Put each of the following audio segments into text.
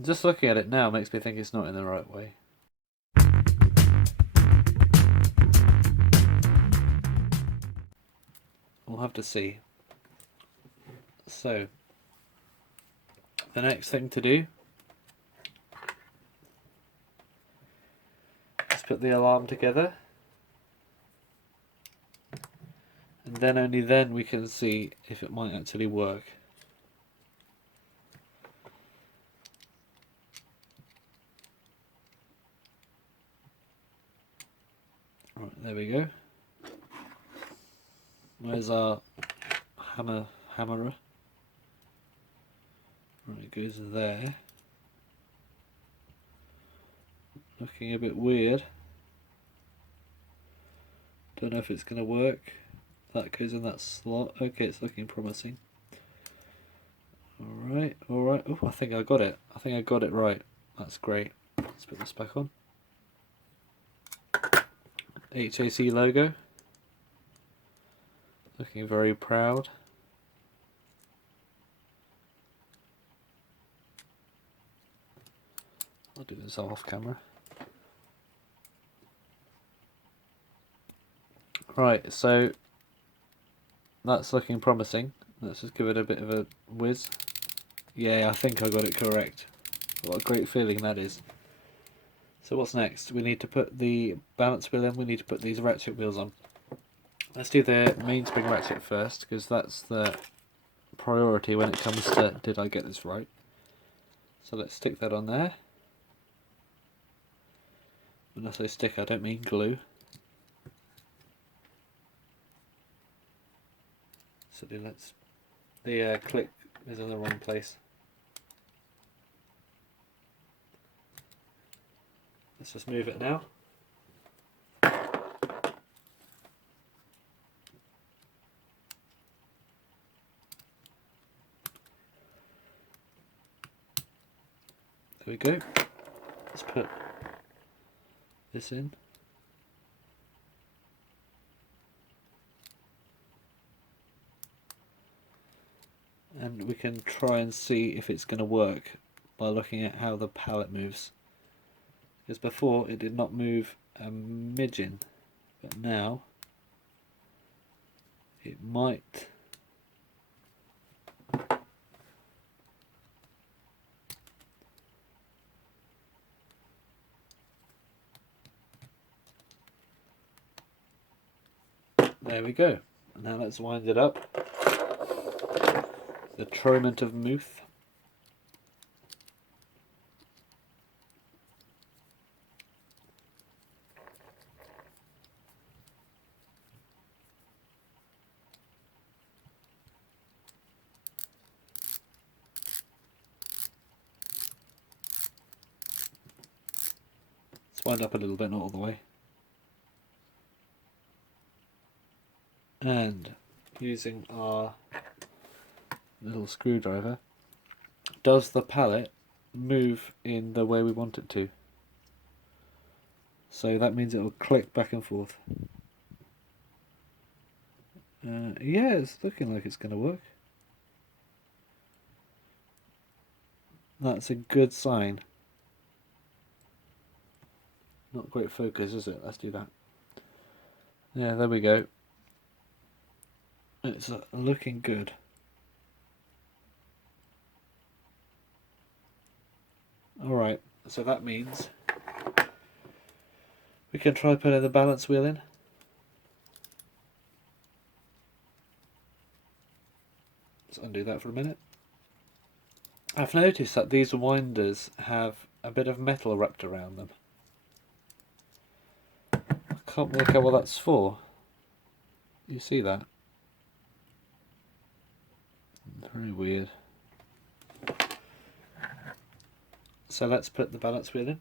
Just looking at it now makes me think it's not in the right way. We'll have to see. So, the next thing to do is put the alarm together. And then only then we can see if it might actually work. Right, there we go. Where's our hammerer? Right, it goes there. Looking a bit weird. Don't know if it's going to work. That goes in that slot. Okay, it's looking promising. Alright, alright. Oh, I think I got it. I think I got it right. That's great. Let's put this back on. HAC logo. Looking very proud. I'll do this off camera. Right, so that's looking promising. Let's just give it a bit of a whiz. Yeah, I think I got it correct. What a great feeling that is. So what's next? We need to put the balance wheel in, we need to put these ratchet wheels on. Let's do the mainspring ratchet first, because that's the priority when it comes to did I get this right. So let's stick that on there. When I say stick, I don't mean glue. So let's. The click is in the wrong place. Let's just move it now. There we go. Let's put this in. And we can try and see if it's going to work by looking at how the pallet moves. Because before it did not move a midgeon, but now it might. There we go. Now let's wind it up. The Troment of Muth. Let's wind up a little bit, not all the way. And using our little screwdriver, does the pallet move in the way we want it to? So that means it will click back and forth. Yeah, it's looking like it's going to work. That's a good sign. Not great focus, is it? Let's do that. Yeah, there we go. It's looking good. Alright, so that means we can try putting the balance wheel in. Let's undo that for a minute. I've noticed that these winders have a bit of metal wrapped around them. I can't work out what that's for. You see that? Very weird. So let's put the balance wheel in.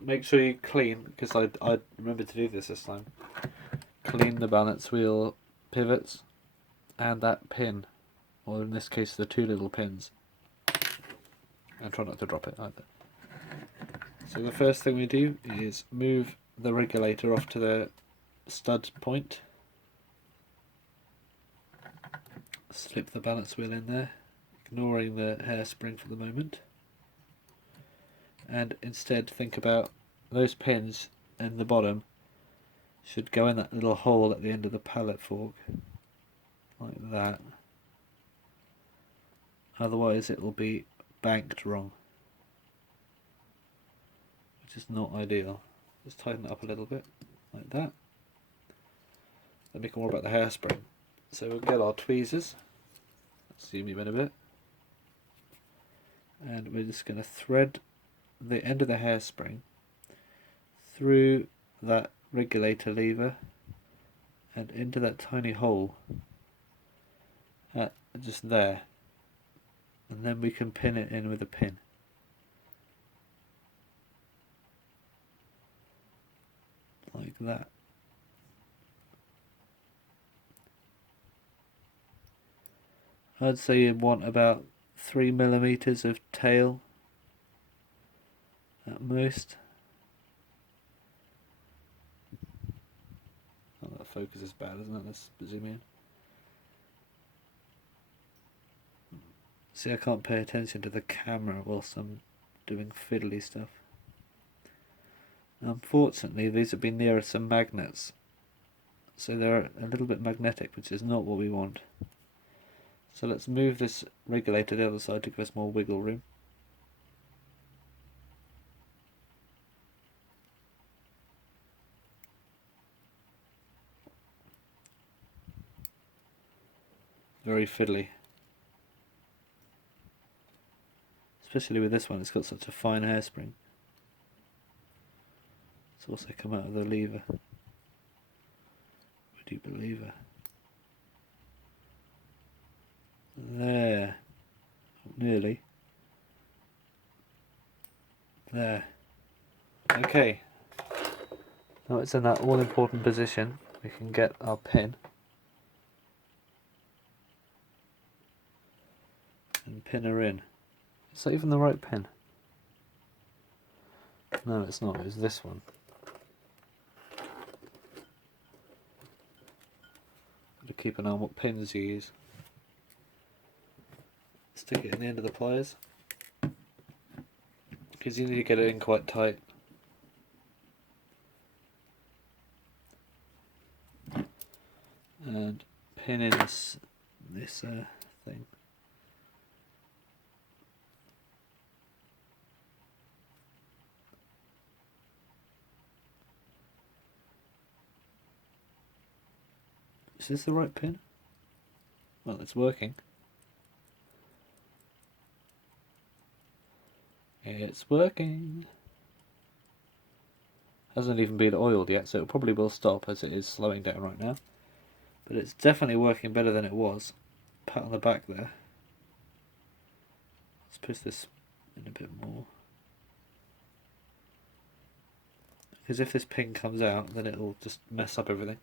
Make sure you clean, because I remember to do this time. Clean the balance wheel pivots and that pin, or in this case the two little pins. And try not to drop it either. So the first thing we do is move the regulator off to the stud point. slip the balance wheel in there, ignoring the hairspring for the moment, and instead think about those pins in the bottom should go in that little hole at the end of the pallet fork, like that. Otherwise it will be banked wrong, which is not ideal. Just tighten it up a little bit, like that. Let me talk more about the hairspring. So we'll get our tweezers, zoom you in a bit, and we're just going to thread the end of the hairspring through that regulator lever and into that tiny hole at just there, and then we can pin it in with a pin. Like that. I'd say you'd want about 3mm of tail at most. Oh, that focus is bad, isn't it? Let's zoom in. See, I can't pay attention to the camera whilst I'm doing fiddly stuff. Unfortunately, these have been nearer some magnets, so they're a little bit magnetic, which is not what we want. So let's move this regulator to the other side to give us more wiggle room. Very fiddly. Especially with this one, it's got such a fine hairspring. It's also come out of the lever. Would you believe it? There. Nearly. There. Okay. Now it's in that all important position. We can get our pin. And pin her in. Is that even the right pin? No, it's not. It's this one. Got to keep an eye on what pins you use. Stick it in the end of the pliers, because you need to get it in quite tight. And pin in this thing. Is this the right pin? Well, it's working. It's working. Hasn't even been oiled yet, so it probably will stop as it is slowing down right now. But it's definitely working better than it was. Pat on the back there. Let's push this in a bit more. Because if this pin comes out, then it'll just mess up everything.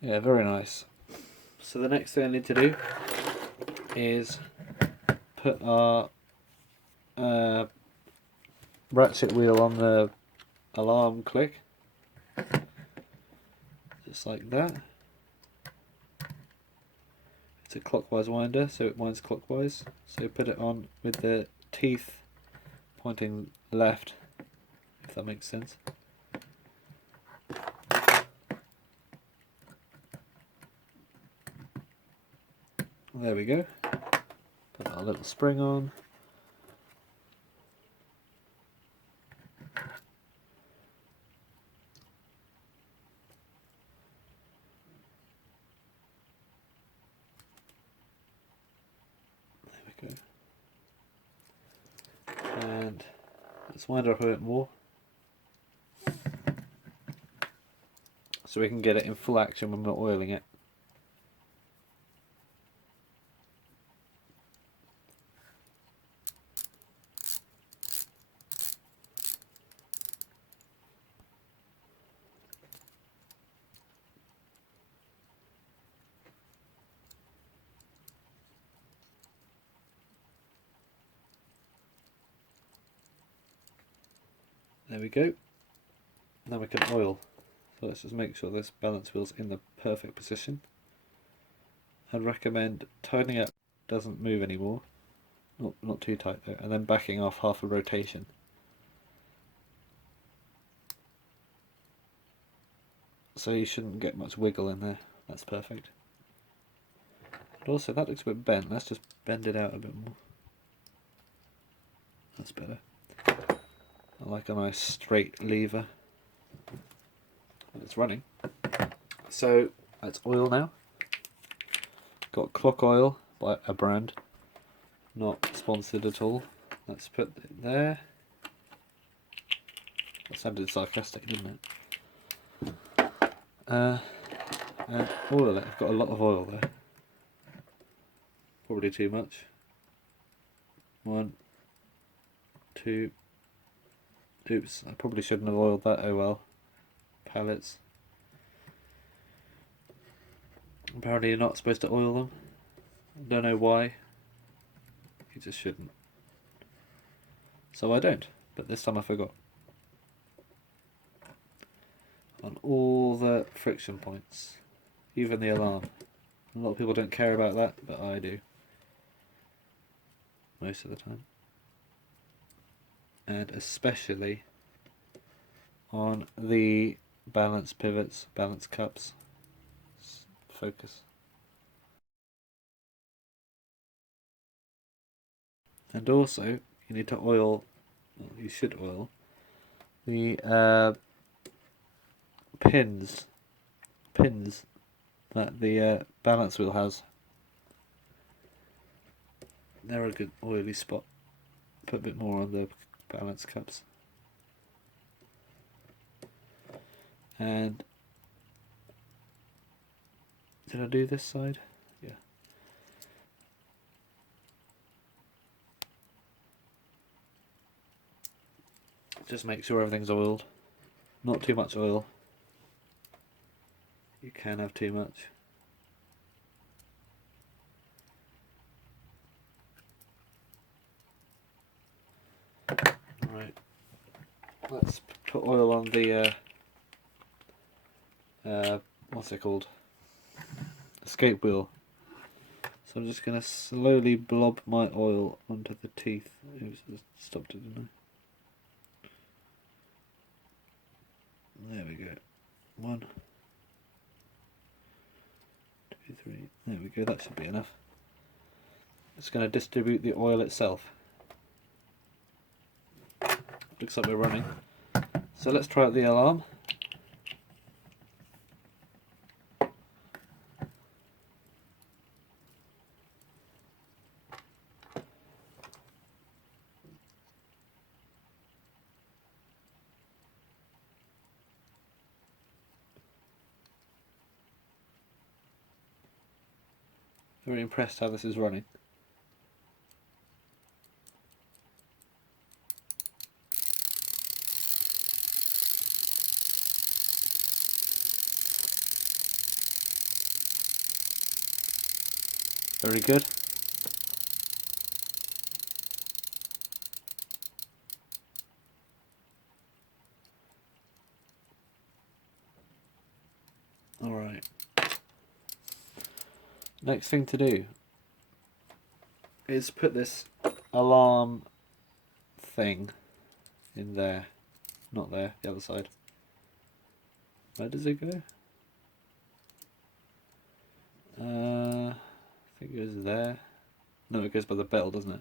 Yeah, very nice. So the next thing I need to do is put our ratchet wheel on the alarm click, just like that. It's a clockwise winder, so it winds clockwise. So put it on with the teeth pointing left, if that makes sense. There we go. Put our little spring on. There we go. And let's wind it up a bit more, so we can get it in full action when we're oiling it. There we go. Now we can oil. So let's just make sure this balance wheel's in the perfect position. I'd recommend tightening up, doesn't move anymore, not too tight though, and then backing off half a rotation. So you shouldn't get much wiggle in there. That's perfect. And also that looks a bit bent. Let's just bend it out a bit more. That's better. I like a nice straight lever. It's running. So that's oil now. Got clock oil by a brand, not sponsored at all. Let's put it there. That sounded sarcastic, didn't it? And oil it. I've got a lot of oil there. Probably too much. 1, 2. Oops, I probably shouldn't have oiled that. Oh well. Pallets. Apparently you're not supposed to oil them. I don't know why. You just shouldn't. So I don't, but this time I forgot. On all the friction points, even the alarm. A lot of people don't care about that, but I do. Most of the time. And especially on the balance pivots, balance cups. Focus. And also, you need to oil, well, you should oil, the pins that the balance wheel has. They're a good oily spot. Put a bit more on the balance cups. And did I do this side? Yeah. Just make sure everything's oiled. Not too much oil. You can have too much. Alright. Let's put oil on the what's it called? Escape wheel. So I'm just going to slowly blob my oil onto the teeth. Oops, I stopped it, didn't I? There we go. 1, 2, 3. There we go, that should be enough. It's going to distribute the oil itself. Looks like we're running. So let's try out the alarm. Very impressed how this is running. Very good. Alright. Next thing to do is put this alarm thing in there. Not there, the other side. Where does it go? I think it goes there. No, it goes by the bell, doesn't it?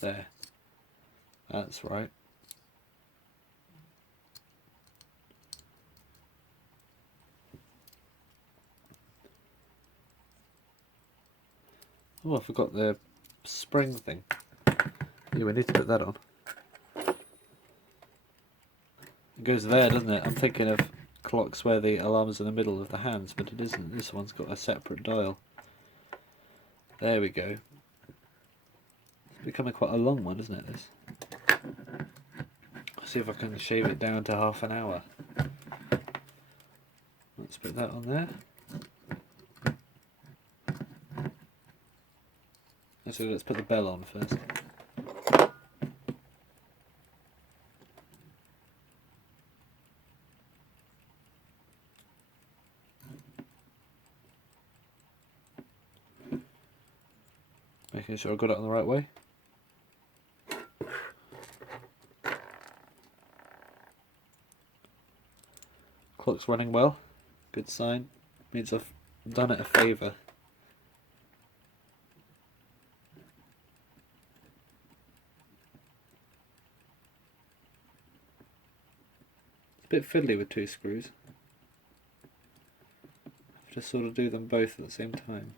There. That's right. Oh, I forgot the spring thing. Yeah, we need to put that on. It goes there, doesn't it? I'm thinking of clocks where the alarm's in the middle of the hands, but it isn't. This one's got a separate dial. There we go. It's becoming quite a long one, isn't it, this? I'll see if I can shave it down to half an hour. Let's put that on there. So let's put the bell on first. making sure I got it on the right way. Clock's running well, good sign, means I've done it a favour. It's a bit fiddly with 2 screws. I have to sort of do them both at the same time.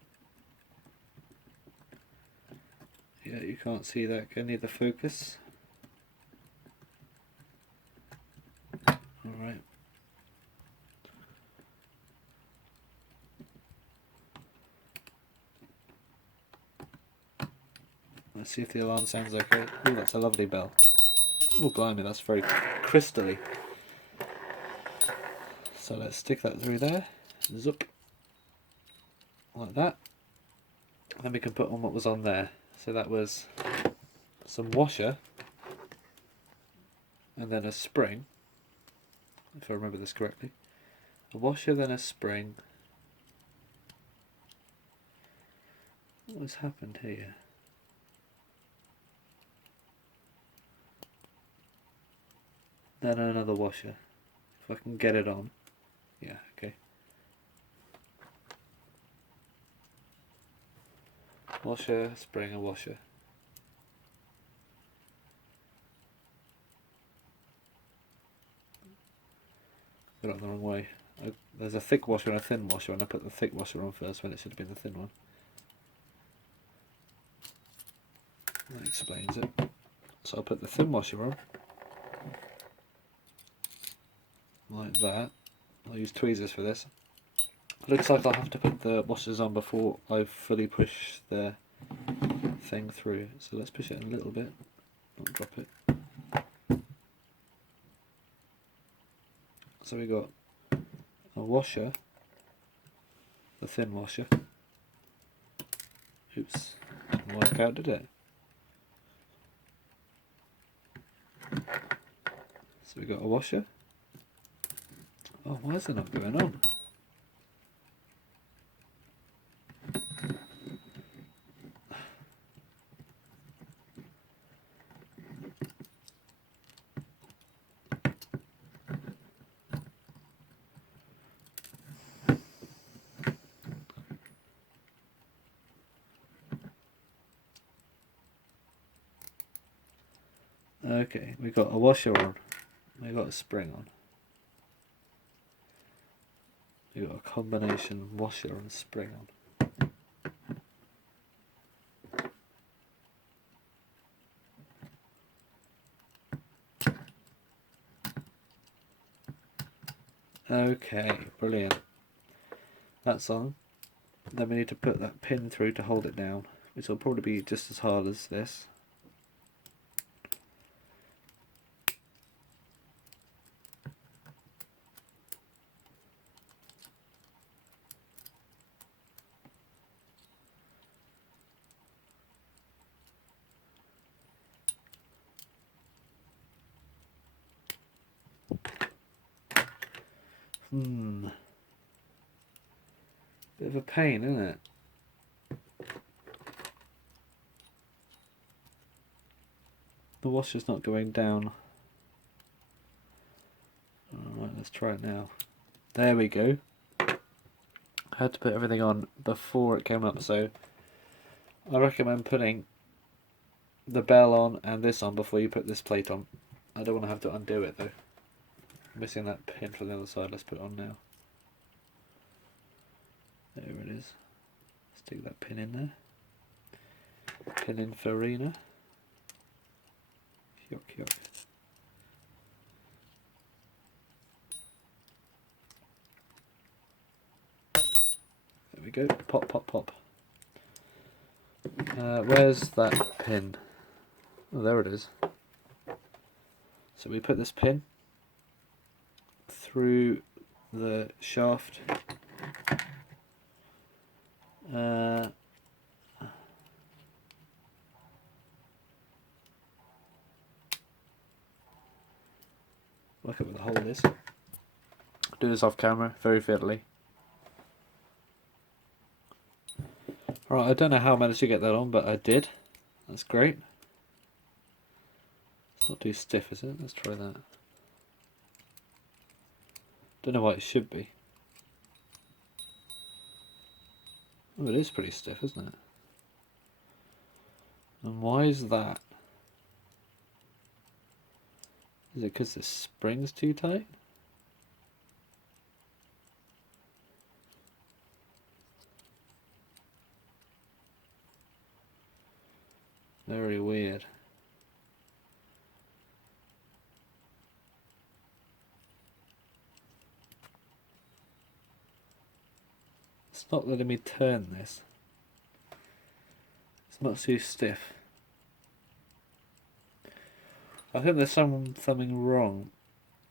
Yeah, you can't see that, can you, the focus? Alright. Let's see if the alarm sounds okay. Oh, that's a lovely bell. Oh, blimey, that's very crystally. So let's stick that through there. Zup. Like that. Then we can put on what was on there. So that was some washer. And then a spring. If I remember this correctly. A washer, then a spring. What has happened here? Then another washer. If I can get it on. Yeah, okay. Washer, spring, a washer. Got it the wrong way. There's a thick washer and a thin washer, and I put the thick washer on first when it should have been the thin one. That explains it. So I'll put the thin washer on. Like that. I'll use tweezers for this. It looks like I'll have to put the washers on before I fully push the thing through. So let's push it in a little bit, not drop it. So we got a washer, the thin washer. Oops, didn't work out, did it? So we got a washer. Oh, why is it not going on? Okay, we got a washer on. We got a spring on. We got a combination washer and spring on. Okay, brilliant. That's on. Then we need to put that pin through to hold it down, which will probably be just as hard as this. Bit of a pain, isn't it? The washer's not going down. Alright, let's try it now. There we go. I had to put everything on before it came up, so I recommend putting the bell on and this on before you put this plate on. I don't want to have to undo it though. Missing that pin from the other side, let's put it on now. There it is. Stick that pin in there. Pin in farina. Yuck, yuck. There we go. Pop, pop, pop. Where's that pin? Oh, there it is. So we put this pin through the shaft. Look at where the hole is. Do this off camera, very fiddly. Alright, I don't know how I managed to get that on, but I did. That's great. It's not too stiff, is it? Let's try that. Don't know why it should be. Oh, it is pretty stiff, isn't it? And why is that? Is it because the spring's too tight? Very weird. It's not letting me turn this. It's not too stiff. I think there's something wrong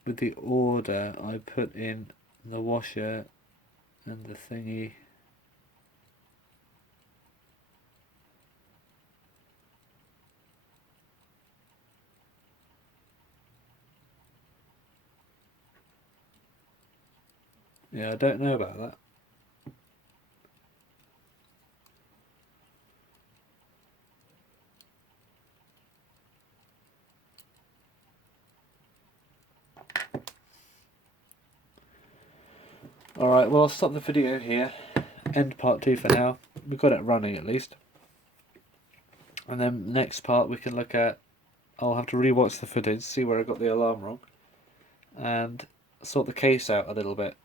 with the order I put in the washer and the thingy. Yeah, I don't know about that. Alright, well I'll stop the video here. End part 2 for now. We've got it running at least. And then next part we can look at, I'll have to rewatch the footage, see where I got the alarm wrong, and sort the case out a little bit.